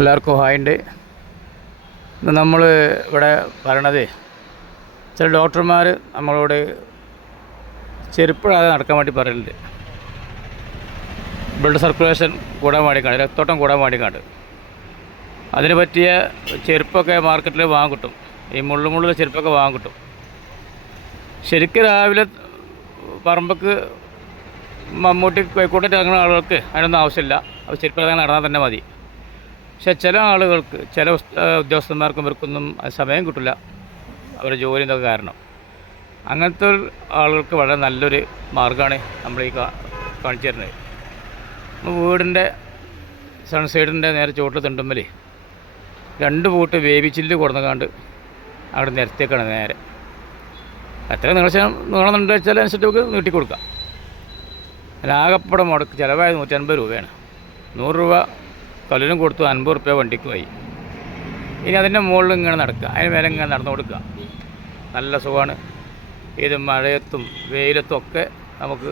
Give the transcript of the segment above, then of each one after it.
എല്ലാവർക്കും ഹായുണ്ട്. ഇന്ന് നമ്മൾ ഇവിടെ പറയണത് ചില ഡോക്ടർമാർ നമ്മളോട് ചെരുപ്പിടാതെ നടക്കാൻ വേണ്ടി പറയുന്നുണ്ട്. ബ്ലഡ് സർക്കുലേഷൻ കൂടാൻ വേണ്ടിക്കാണ്ട്, രക്തോട്ടം കൂടാൻ വേണ്ടിക്കാണ്ട് അതിന് പറ്റിയ ചെരുപ്പൊക്കെ മാർക്കറ്റിൽ വാങ്ങാൻ കിട്ടും. ഈ മുള്ളുള്ള ചെരുപ്പൊക്കെ വാങ്ങാൻ കിട്ടും. ശരിക്കും രാവിലെ പറമ്പക്ക് മമ്മൂട്ടി കോഴിക്കോട്ടിട്ട് ഇറങ്ങുന്ന ആളുകൾക്ക് അതിനൊന്നും ആവശ്യമില്ല. അപ്പോൾ ചെരുപ്പിടാതെ നടന്നാൽ തന്നെ മതി. പക്ഷെ ചില ആളുകൾക്ക്, ചില ഉദ്യോഗസ്ഥന്മാർക്കും ഇവർക്കൊന്നും സമയം കിട്ടില്ല, അവരുടെ ജോലി എന്തൊക്കെ കാരണം. അങ്ങനത്തെ ആളുകൾക്ക് വളരെ നല്ലൊരു മാർഗ്ഗമാണ് നമ്മൾ ഈ കാണിച്ചു തരുന്നത്. വീടിൻ്റെ സൺസൈഡിൻ്റെ നേരെ ചുവട്ടിൽ തിണ്ടുമ്മൽ 2 പൂട്ട് വേവിച്ചില്ല് കൊടുന്നകാണ്ട് അവിടെ നിരത്തിയേക്കാണ് നേരെ. എത്ര നീളമുണ്ട് വെച്ചാൽ അനുസരിച്ച് നമുക്ക് നീട്ടിക്കൊടുക്കാം. അതിനാകപ്പടം മുടക്ക് ചിലവായത് 150 രൂപയാണ്. 100 രൂപ കല്ലിനും കൊടുത്തു, 50 റുപ്യ വണ്ടിക്ക് പോയി. ഇനി അതിൻ്റെ മുകളിൽ ഇങ്ങനെ നടക്കുക, അതിന് മേലെ ഇങ്ങനെ നടന്നു കൊടുക്കുക. നല്ല സുഖമാണ്. ഇത് മഴയത്തും വെയിലത്തും ഒക്കെ നമുക്ക്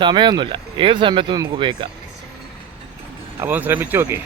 സമയമൊന്നുമില്ല, ഏത് സമയത്തും നമുക്ക് ഉപയോഗിക്കാം. അപ്പോൾ ശ്രമിച്ചു നോക്കി.